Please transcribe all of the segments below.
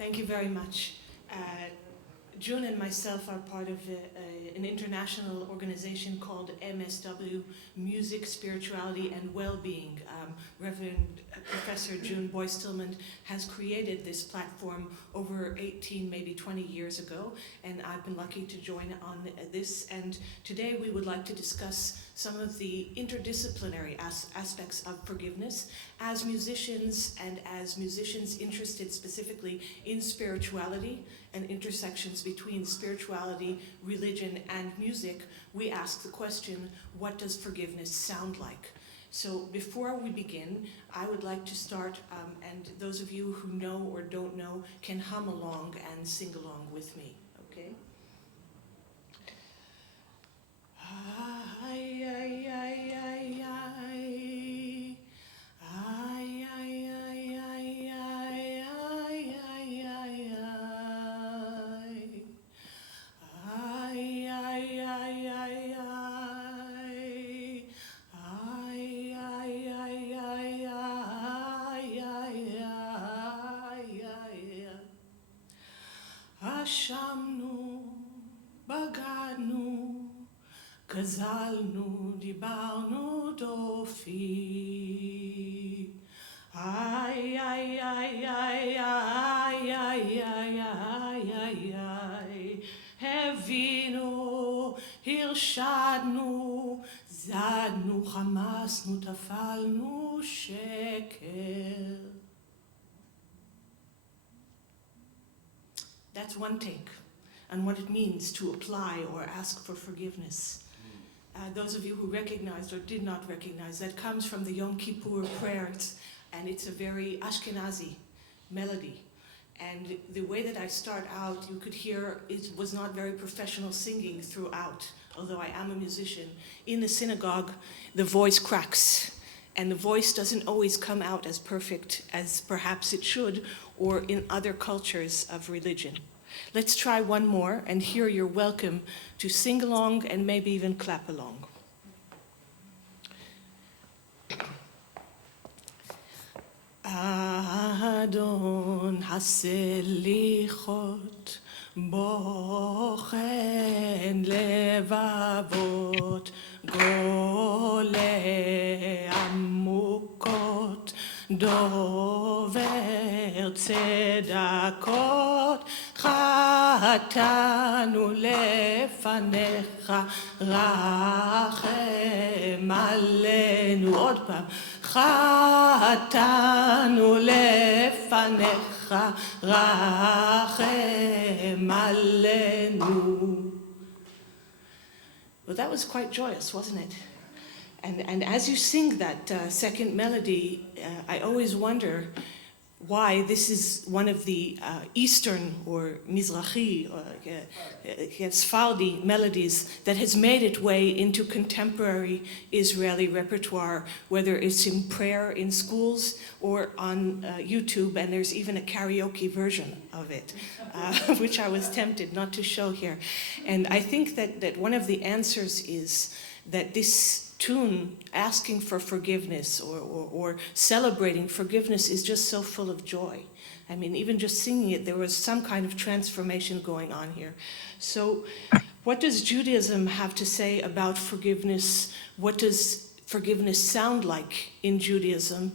Thank you very much. June and myself are part of an international organization called MSW, Music, Spirituality, and Well-Being. Reverend Professor June Boyce Tillman has created this platform over 18, maybe 20 years ago, and I've been lucky to join on this. And today we would like to discuss some of the interdisciplinary aspects of forgiveness as musicians and as musicians interested specifically in spirituality and intersections between spirituality, religion, and music. We ask the question, what does forgiveness sound like? So before we begin, I would like to start, and those of you who know or don't know can hum along and sing along with me, okay? Ay, ay, ay, ay, ay. Ay, ay, ay, ay, ay, ay, ay, ay, ay. Ay, ay, ay, ay, ay. Ay, ay, ay, ay, ay, ay, ay. אשמנו, בגדנו, גזלנו, דיברנו דופי. איי, איי, איי, איי, איי, איי, איי, איי, איי, איי. הבינו, הרשדנו, זדנו, חמסנו, תפלנו, שקר. That's one take on what it means to apply or ask for forgiveness. Those of you who recognized or did not recognize, that comes from the Yom Kippur prayers, and it's a very Ashkenazi melody. And the way that I start out, you could hear it was not very professional singing throughout, although I am a musician. In the synagogue, the voice cracks, and the voice doesn't always come out as perfect as perhaps it should, or in other cultures of religion. Let's try one more, and here you're welcome to sing along and maybe even clap along. Adon haselichot bochen levavot gole amukot dover tzedakot חטאנו לפניך רחם עלינו. עוד פעם, חטאנו לפניך רחם עלינו. Well, that was quite joyous, wasn't it? And as you sing that second melody, I always wonder why this is one of the Eastern or Mizrahi or Sephardi melodies that has made its way into contemporary Israeli repertoire, whether it's in prayer in schools or on YouTube, and there's even a karaoke version of it, which I was tempted not to show here. And I think that one of the answers is that this tune, asking for forgiveness or celebrating forgiveness, is just so full of joy. I mean, even just singing it, there was some kind of transformation going on here. So what does Judaism have to say about forgiveness? What does forgiveness sound like in Judaism?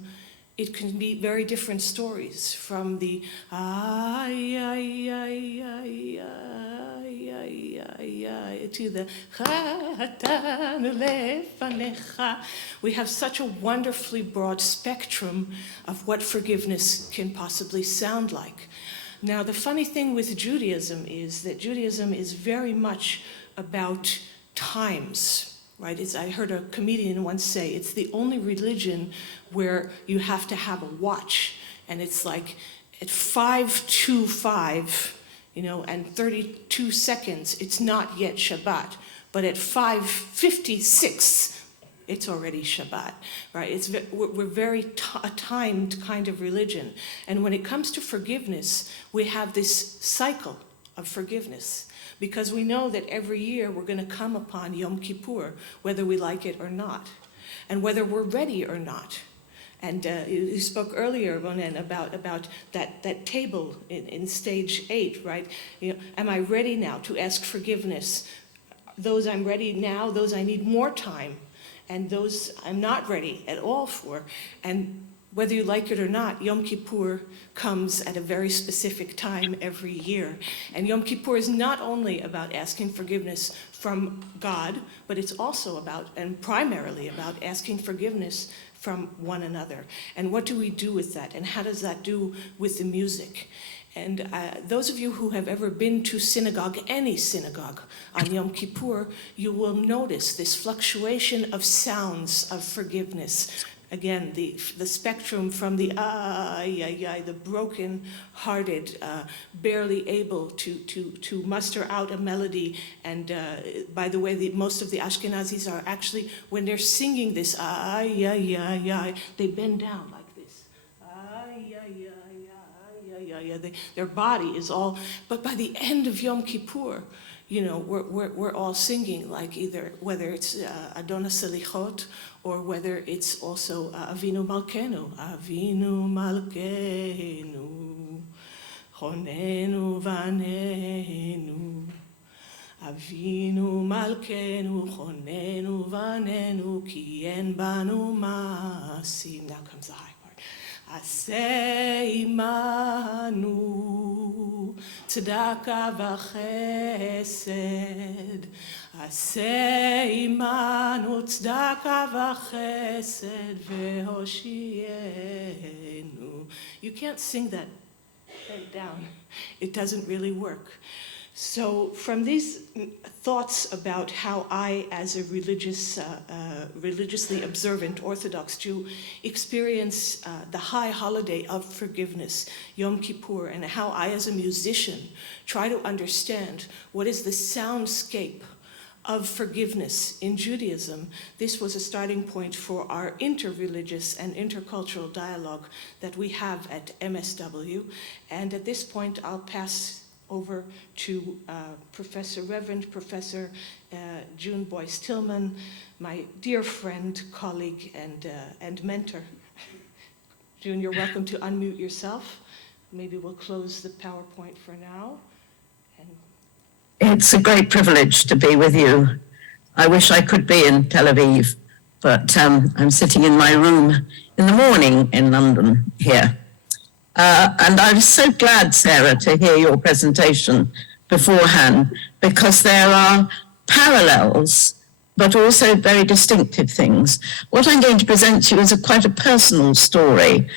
It can be very different stories, from the ay, ay, ay, ay, ay, ay, ay, ay, to the chatanu lefanecha. We have such a wonderfully broad spectrum of what forgiveness can possibly sound like. Now, the funny thing with Judaism is that Judaism is very much about times. Right? I heard a comedian once say, it's the only religion where you have to have a watch, and it's like at 5:25, and 32 seconds, it's not yet Shabbat, but at 5:56, it's already Shabbat, right? We're very a timed kind of religion, and when it comes to forgiveness, we have this cycle of forgiveness. Because we know that every year we're going to come upon Yom Kippur, whether we like it or not, and whether we're ready or not. And you spoke earlier, Ronen, about that table in stage 8, right? You know, am I ready now to ask forgiveness? Those I'm ready now, those I need more time, and those I'm not ready at all for. And whether you like it or not, Yom Kippur comes at a very specific time every year. And Yom Kippur is not only about asking forgiveness from God, but it's also about, and primarily about, asking forgiveness from one another. And what do we do with that? And how does that do with the music? And those of you who have ever been to synagogue, any synagogue, on Yom Kippur, you will notice this fluctuation of sounds of forgiveness. Again, the spectrum from the the broken-hearted, barely able to muster out a melody. And by the way, most of the Ashkenazis are actually, when they're singing this they bend down like this. Their body is all. But by the end of Yom Kippur, you know, we're all singing, like either whether it's Adonai Selichot or whether it's also Avinu Malkeinu, Avinu Malkeinu, Chonenu Vanenu, Avinu Malkeinu, Chonenu Vanenu, Ki en banu masim. Now comes the high part. Aseh imanu tzedakah v'chesed. Aseh imanu tzedakah v'chesed v'hoshienu. You can't sing that bent down. It doesn't really work. So from these thoughts about how I, as a religiously observant Orthodox Jew, experience the high holiday of forgiveness, Yom Kippur, and how I, as a musician, try to understand what is the soundscape of forgiveness in Judaism, this was a starting point for our interreligious and intercultural dialogue that we have at MSW. And at this point, I'll pass over to Reverend Professor June Boyce Tillman, my dear friend, colleague, and mentor. June, you're welcome to unmute yourself. Maybe we'll close the PowerPoint for now. It's a great privilege to be with you. I wish I could be in Tel Aviv, but I'm sitting in my room in the morning in London here. And I was so glad, Sarah, to hear your presentation beforehand, because there are parallels, but also very distinctive things. What I'm going to present to you is quite a personal story,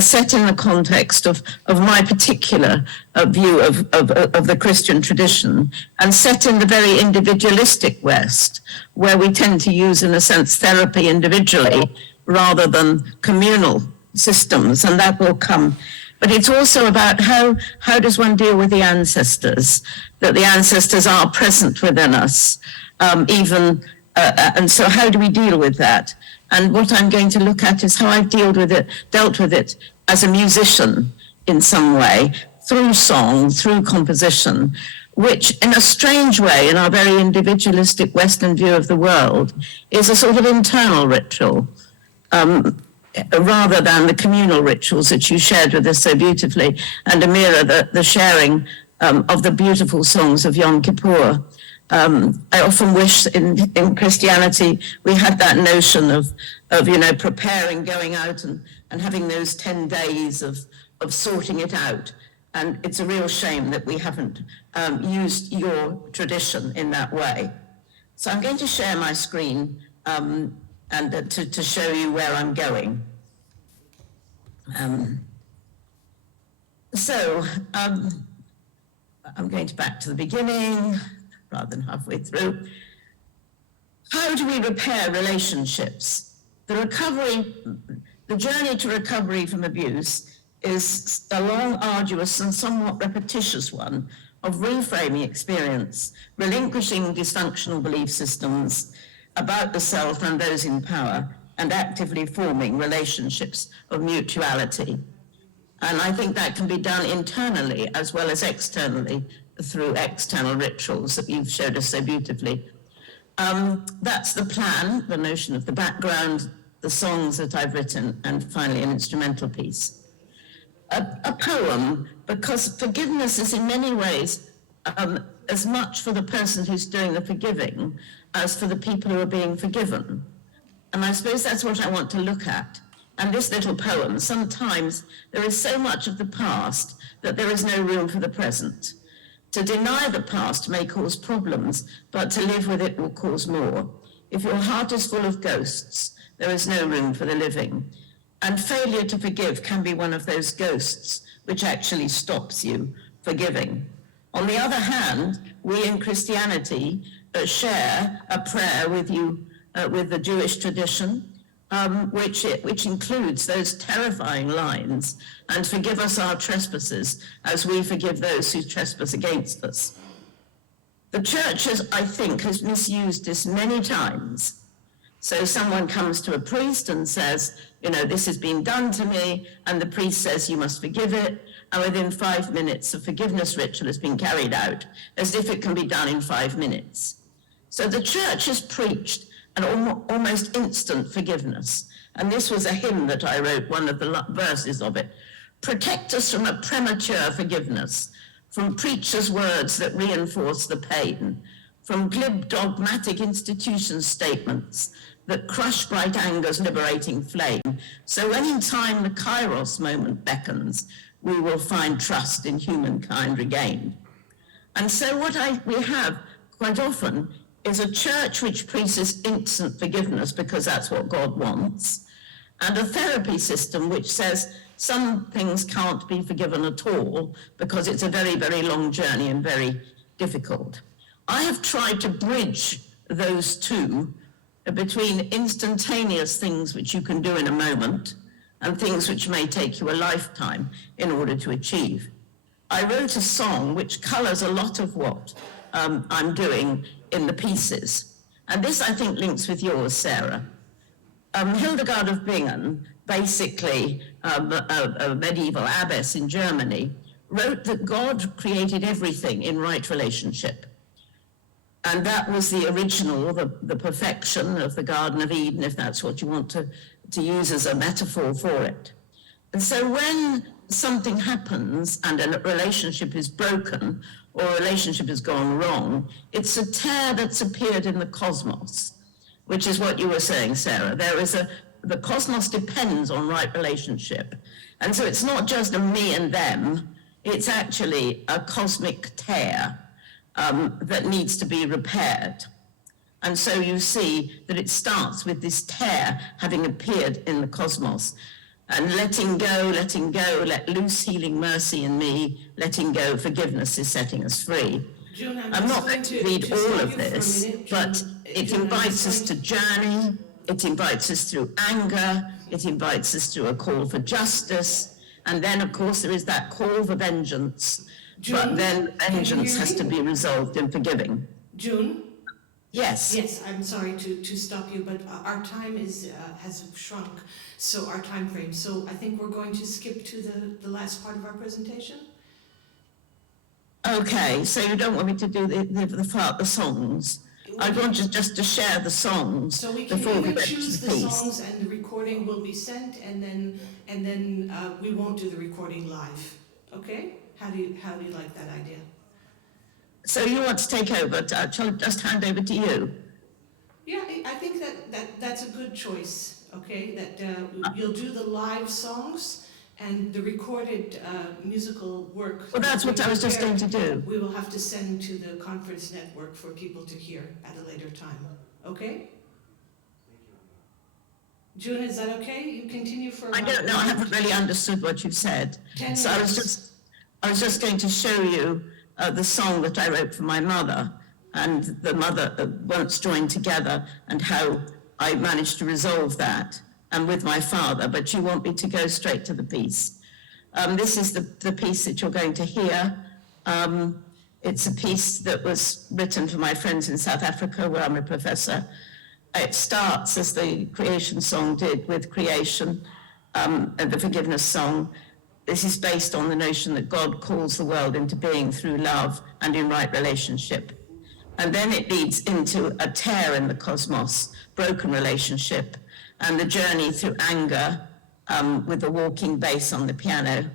set in the context of my particular view of the Christian tradition, and set in the very individualistic West, where we tend to use, in a sense, therapy individually rather than communal systems, and that will come. But it's also about how does one deal with the ancestors, that the ancestors are present within us, and so how do we deal with that? And what I'm going to look at is how I've dealt with it as a musician in some way, through song, through composition, which in a strange way, in our very individualistic Western view of the world, is a sort of internal ritual, rather than the communal rituals that you shared with us so beautifully, and Amira, the sharing of the beautiful songs of Yom Kippur. I often wish in Christianity we had that notion of preparing, going out and having those 10 days of sorting it out. And it's a real shame that we haven't used your tradition in that way. So I'm going to share my screen and to show you where I'm going. I'm going back to the beginning, rather than halfway through. How do we repair relationships? The journey to recovery from abuse is a long, arduous, and somewhat repetitious one of reframing experience, relinquishing dysfunctional belief systems about the self and those in power, and actively forming relationships of mutuality. And I think that can be done internally as well as externally, through external rituals that you've showed us so beautifully. That's the plan, the notion of the background, the songs that I've written, and finally an instrumental piece. A poem, because forgiveness is in many ways as much for the person who's doing the forgiving as for the people who are being forgiven. And I suppose that's what I want to look at. And this little poem, sometimes there is so much of the past that there is no room for the present. To deny the past may cause problems, but to live with it will cause more. If your heart is full of ghosts, there is no room for the living. And failure to forgive can be one of those ghosts which actually stops you forgiving. On the other hand, we in Christianity share a prayer with you, with the Jewish tradition, which includes those terrifying lines, and forgive us our trespasses as we forgive those who trespass against us. The church, I think, has misused this many times. So someone comes to a priest and says, you know, this has been done to me, and the priest says you must forgive it, and within 5 minutes a forgiveness ritual has been carried out, as if it can be done in 5 minutes. So the church has preached an almost instant forgiveness, and this was a hymn that I wrote, one of the verses of it. Protect us from a premature forgiveness, from preachers' words that reinforce the pain, from glib dogmatic institution statements that crush bright anger's liberating flame. So when in time the kairos moment beckons, we will find trust in humankind regained. And so what we have quite often is a church which preaches instant forgiveness because that's what God wants, and a therapy system which says some things can't be forgiven at all because it's a very, very long journey and very difficult. I have tried to bridge those two between instantaneous things which you can do in a moment and things which may take you a lifetime in order to achieve. I wrote a song which colors a lot of what I'm doing in the pieces. And this, I think, links with yours, Sarah. Hildegard of Bingen, basically a medieval abbess in Germany, wrote that God created everything in right relationship. And that was the original, the perfection of the Garden of Eden, if that's what you want to use as a metaphor for it. And so when something happens and a relationship is broken or a relationship has gone wrong, it's a tear that's appeared in the cosmos, which is what you were saying, Sarah. The cosmos depends on right relationship. And so it's not just a me and them, it's actually a cosmic tear that needs to be repaired. And so you see that it starts with this tear having appeared in the cosmos, and letting go, let loose healing mercy in me, letting go, forgiveness is setting us free. June, I'm not going to read all of this, but it invites us to journey, it invites us through anger, it invites us through a call for justice, and then of course there is that call for vengeance, but then vengeance has to be resolved in forgiving. June? Yes. Yes, I'm sorry to stop you, but our time has shrunk, so our time frame. So I think we're going to skip to the last part of our presentation. Okay, so you don't want me to do the songs. I want just to share the songs. So we can choose the songs, and the recording will be sent, and then we won't do the recording live. Okay? How do you like that idea? So you want to take over? Shall I just hand over to you? Yeah, I think that's a good choice. Okay, that you'll do the live songs and the recorded musical work. Well, that's what I was just going to do. We will have to send to the conference network for people to hear at a later time. Okay? June, is that okay? You continue for. I don't know. I haven't really understood what you've said. 10 so minutes. I was just going to show you the song that I wrote for my mother, and the mother once joined together, and how I managed to resolve that, and with my father. But you want me to go straight to the piece. This is the piece that you're going to hear. It's a piece that was written for my friends in South Africa, where I'm a professor. It starts, as the creation song did, with creation, and the forgiveness song. This is based on the notion that God calls the world into being through love and in right relationship. And then it leads into a tear in the cosmos, broken relationship, and the journey through anger with the walking bass on the piano.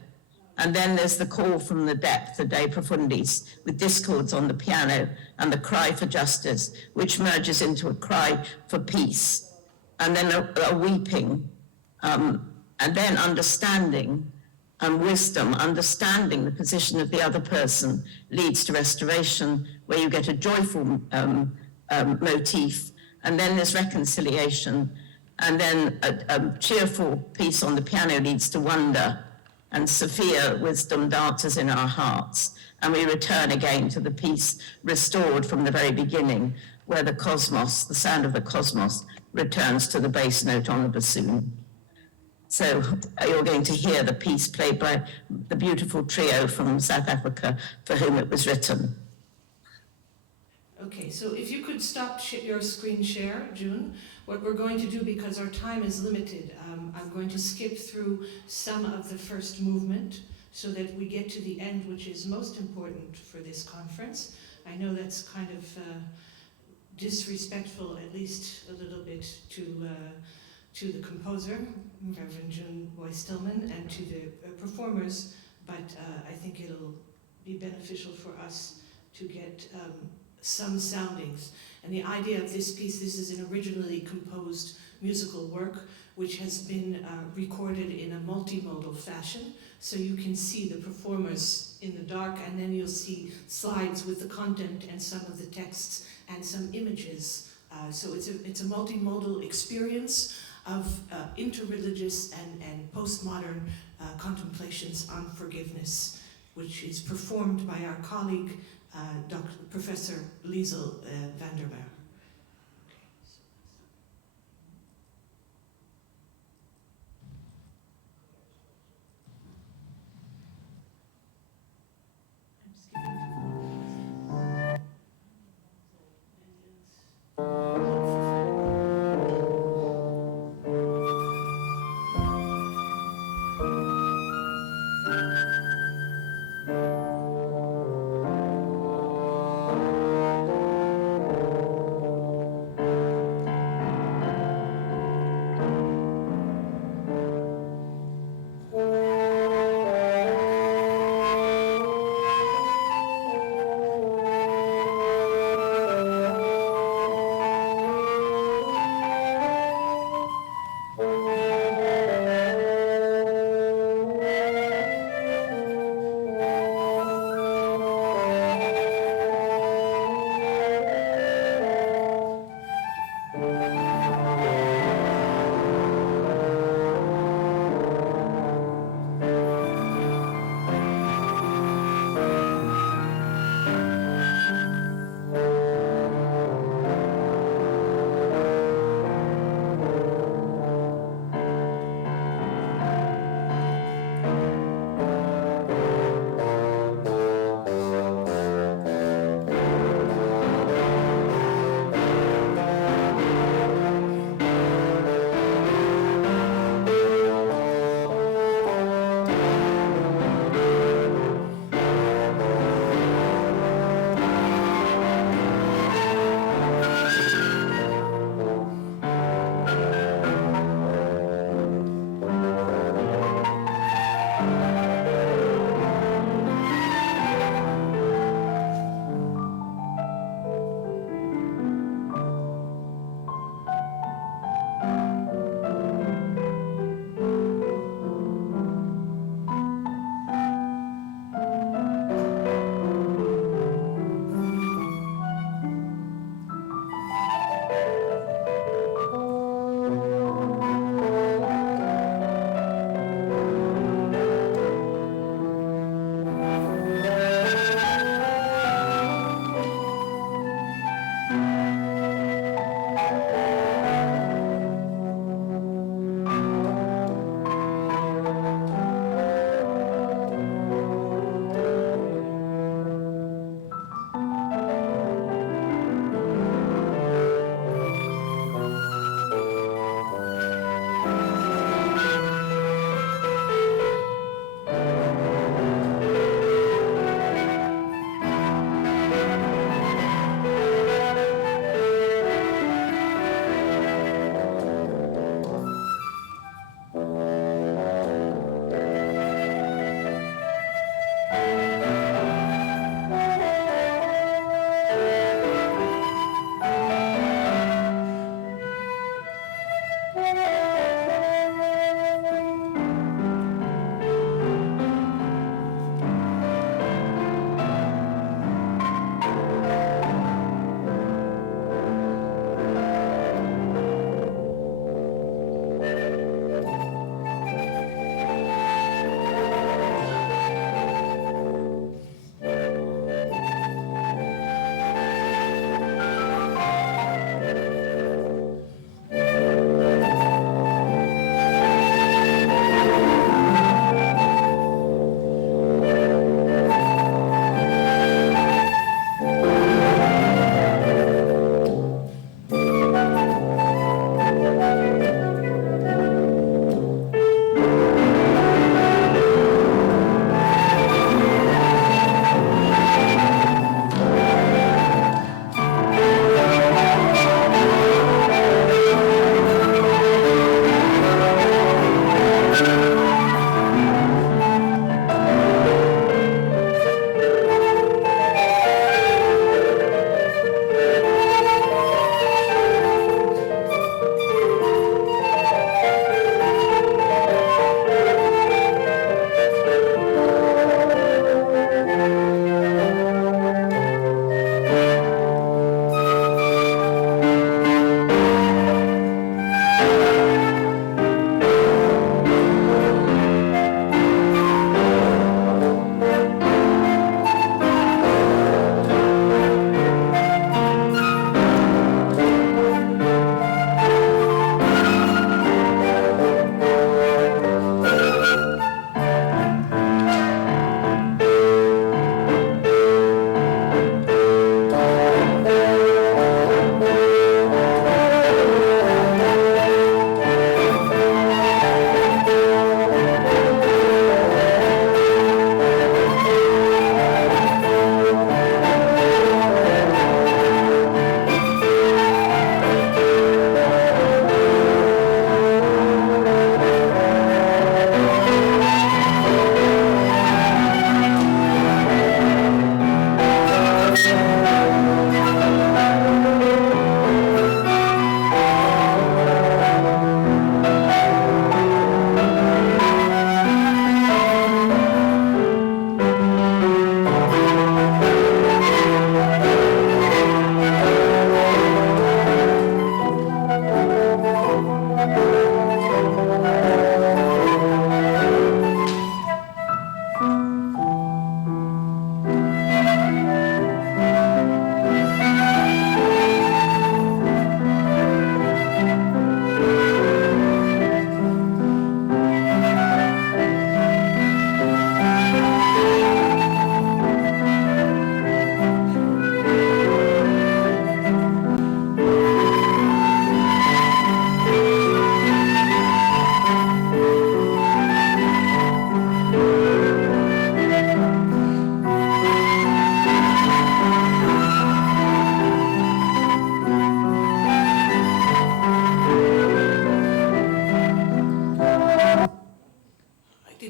And then there's the call from the depth, the De Profundis, with discords on the piano, and the cry for justice, which merges into a cry for peace. And then a weeping, and then understanding and wisdom, understanding the position of the other person leads to restoration, where you get a joyful motif, and then there's reconciliation, and then a cheerful piece on the piano leads to wonder, and Sophia, wisdom, dances in our hearts, and we return again to the piece restored from the very beginning, where the cosmos, the sound of the cosmos, returns to the bass note on the bassoon. So you're going to hear the piece played by the beautiful trio from South Africa for whom it was written. Okay, so if you could stop your screen share, June, what we're going to do, because our time is limited, I'm going to skip through some of the first movement so that we get to the end, which is most important for this conference. I know that's kind of disrespectful, at least a little bit, to the composer, Reverend June Boyce Tillman, and to the performers, but I think it'll be beneficial for us to get some soundings. And the idea of this piece, this is an originally composed musical work which has been recorded in a multimodal fashion, so you can see the performers in the dark, and then you'll see slides with the content and some of the texts and some images. So it's a multimodal experience of interreligious and postmodern contemplations on forgiveness, which is performed by our colleague, Professor Liesl Van Der Merwe.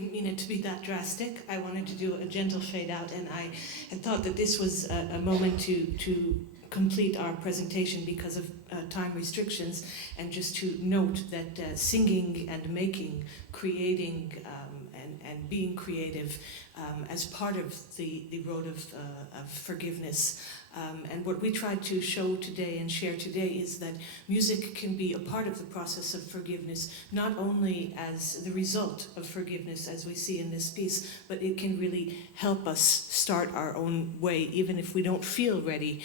didn't mean it to be that drastic. I wanted to do a gentle fade out, and I had thought that this was a moment to complete our presentation because of time restrictions, and just to note that singing and making, creating, and being creative as part of the road of forgiveness. And what we tried to show today and share today is that music can be a part of the process of forgiveness, not only as the result of forgiveness, as we see in this piece, but it can really help us start our own way, even if we don't feel ready.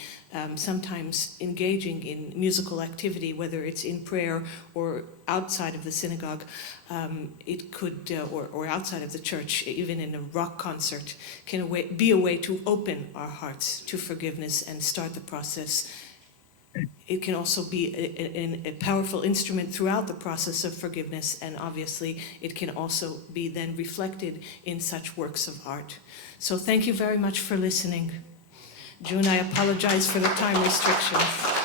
Sometimes engaging in musical activity, whether it's in prayer or outside of the synagogue, it could, or outside of the church, even in a rock concert, can be a way to open our hearts to forgiveness and start the process. It can also be a powerful instrument throughout the process of forgiveness, and obviously it can also be then reflected in such works of art. So thank you very much for listening. June, I apologize for the time restrictions.